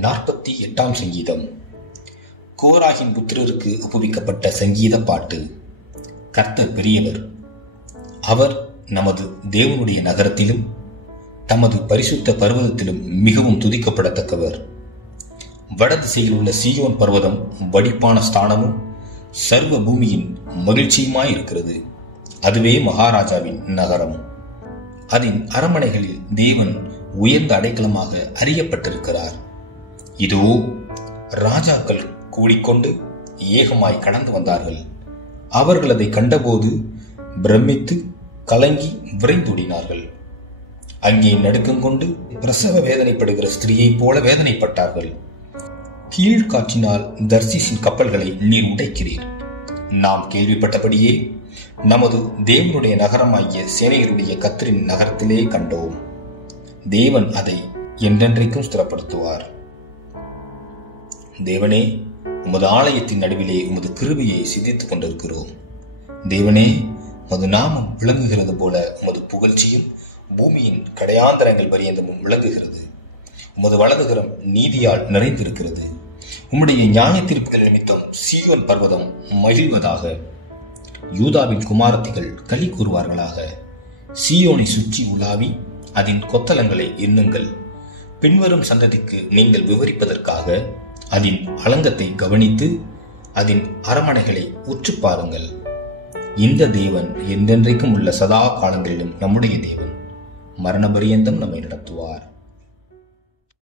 48ஆம் சங்கீதம். கோராகின் புத்திரருக்கு ஒப்புவிக்கப்பட்ட சங்கீத பாட்டு. கர்த்தர் பெரியவர், அவர் நமது தேவனுடைய நகரத்திலும் தமது பரிசுத்த பர்வதத்திலும் மிகவும் துதிக்கப்படத்தக்கவர். வடதிசையில் உள்ள சீயோன் பர்வதம் வடிப்பான ஸ்தானமும் சர்வ பூமியின் மகிழ்ச்சியுமாயிருக்கிறது. அதுவே மகாராஜாவின் நகரம். அதன் அரண்மனைகளில் தேவன் உயர்ந்த அடைக்கலமாக அறியப்பட்டிருக்கிறார். இதோ, ராஜாக்கள் கூடிக்கொண்டு ஏகமாய் கடந்து வந்தார்கள். அவர்கள் அதை கண்டபோது பிரமித்து கலங்கி விரைந்தோடினார்கள். அங்கே நடுக்கங்கொண்டு பிரசவ வேதனைப்படுகிற ஸ்திரீயைப் போல வேதனைப்பட்டார்கள். கீழ்காற்றினால் தர்சீசின் கப்பல்களை நீர் உடைக்கிறீர். நாம் கேள்விப்பட்டபடியே நமது தேவனுடைய நகரமாகிய சேனைகளுடைய கர்த்தரின் நகரத்திலே கண்டோம். தேவன் அதை என்றென்றைக்கும் ஸ்திரப்படுத்துவார். தேவனே, உமது ஆலயத்தின் நடுவிலே உமது கிருபையை சிந்தித்துக் கொண்டிருக்கிறோம். தேவனே, உமது நாமம் விளங்குகிறது போல உமது புகழ்ச்சியும் பூமியின் கடையாந்தரங்கள் பரியந்தமும் விளங்குகிறது. உமது வலதுகரம் நீதியால் நிறைந்திருக்கிறது. உம்முடைய நியாய தீர்ப்புகள் நிமித்தம் சீயோன் பர்வதம் மகிழ்வதாக. யூதாவின் குமாரத்திகள் களி கூறுவார்களாக. சீயோனை சுற்றி உலாவி அதன் கொத்தலங்களை எண்ணுங்கள். பின்வரும் சந்ததிக்கு நீங்கள் விவரிப்பதற்காக அதன் அலங்கத்தை கவனித்து அதன் அரண்மனைகளை உற்று பாருங்கள். இந்த தேவன் என்றென்றைக்கும் உள்ள சதா காலங்களிலும் நம்முடைய தேவன். மரண பரியந்தம் நம்மை நடத்துவார்.